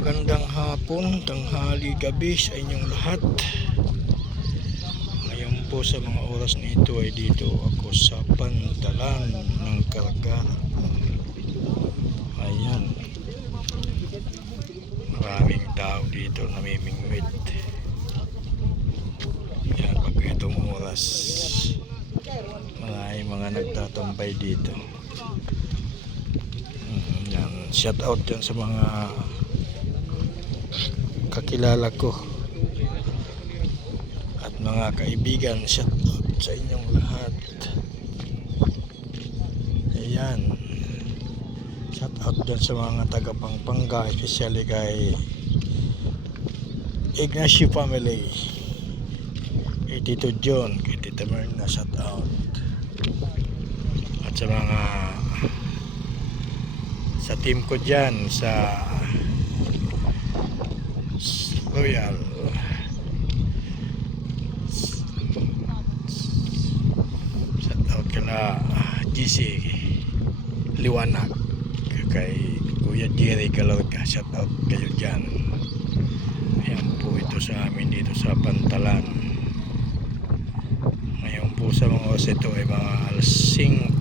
Magandang hapon, tanghali, gabi sa inyong lahat. Ngayon po sa mga oras na ito ay dito ako sa Pantalan ng Karagara. Ayan, maraming tao dito namimingwit. Ayan, pag itong oras maraming mga nagtatambay dito. Ayan, shout out dyan sa mga kakilala ko at mga kaibigan. Shout out sa inyong lahat. Ayan, shout out dyan sa mga taga Pampanga, especially kay Ignacio family, kay Tito John, kay Tita Merna, shout out. At sa mga sa team ko dyan sa Royal, shout out kala GC Liwanag, kay Kuya Jerry Calorca, shout out kayo dyan. Ayan po, ito sa amin dito sa Pantalan. Ngayon po sa mga oras ito ay mga alas 5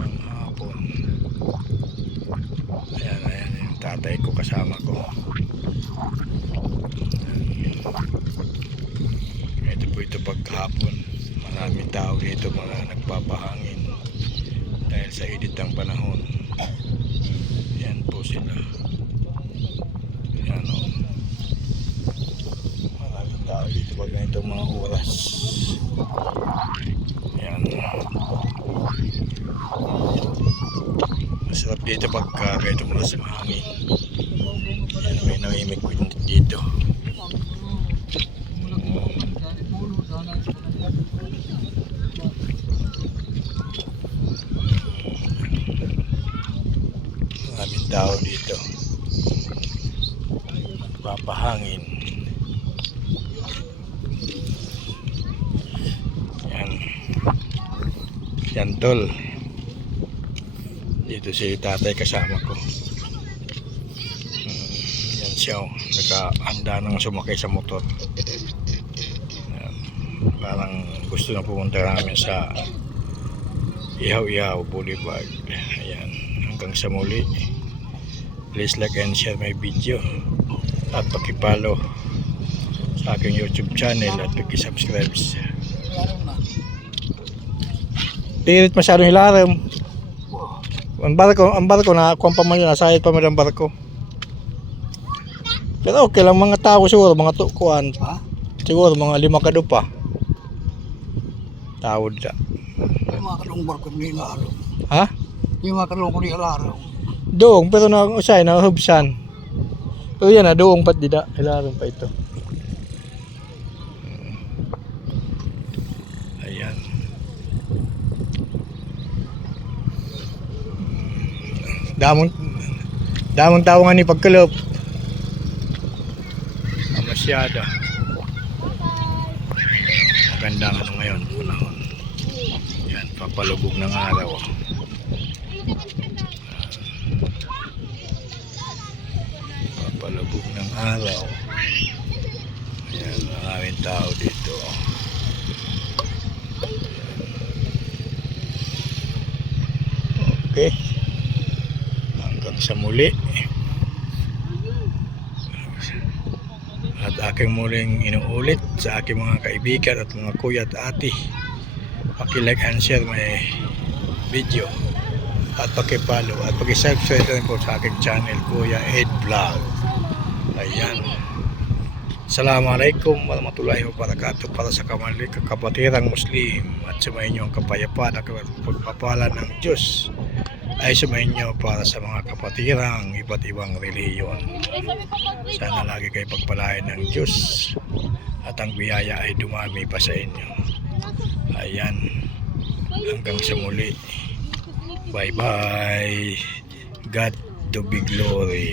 ng hapon. Ayan yung tatay ko kasama ko. Ito pagkahapon, maraming tao dito, mga nagpapahangin dahil sa init ng panahon. Yan po sila. Yan o, maraming tao dito pag ganitong mga oras. Yan, masarap dito pagka ganitong oras ng hangin. Yan, may namimik dito. Maraming tao dito, papahangin. Yan tol, dito si tatay kasama ko. Yan siya, nakahanda nang sumakay sa motor. Parang gusto na pumunta namin sa Ihaw-Ihaw Boulevard. Ayan, hanggang sa muli, please like and share my video at pakipollow sa aking YouTube channel at pakisubscribe. Pirit masyadong hilarim ang barko na kuwan pa man yun, nasayad pa man ang barko. Pero okay lang, mga tao siguro, mga kuwan siguro mga 5 kado pa tawad siya. 5 kadong barko ni Ilaro. Ha? 5 kadong ko ni Ilaro. Doong, pero na usay na hubsan. Pero yan na, doong pat dida. Ilaron pa ito. Ayan. Damong tao nga ni pagkalop. Masyado. Magandang ano ngayon, panahon. Yan, papalubog ng araw. Papalubog ng araw. Ayan, maraming tao dito. Okay, hanggang sa muli. At aking muling inuulit sa aking mga kaibigan at mga kuya at ate, paki-like and share my video at paki-follow at paki-subscribe rin po sa aking channel, Kuya Ed Vlog. Ayan, Assalamualaikum warahmatullahi wabarakatuh. Para sa kapatirang Muslim at sumayin niyo ang kapayapaan at pagpapala ng Diyos ay sumayin niyo para sa mga kapatirang iba't ibang relihiyon. Sana lagi kayo pagpalain ng Diyos at ang biyaya ay dumami pa sa inyo. Ayan, hanggang sa muli. Bye bye. God to be glory.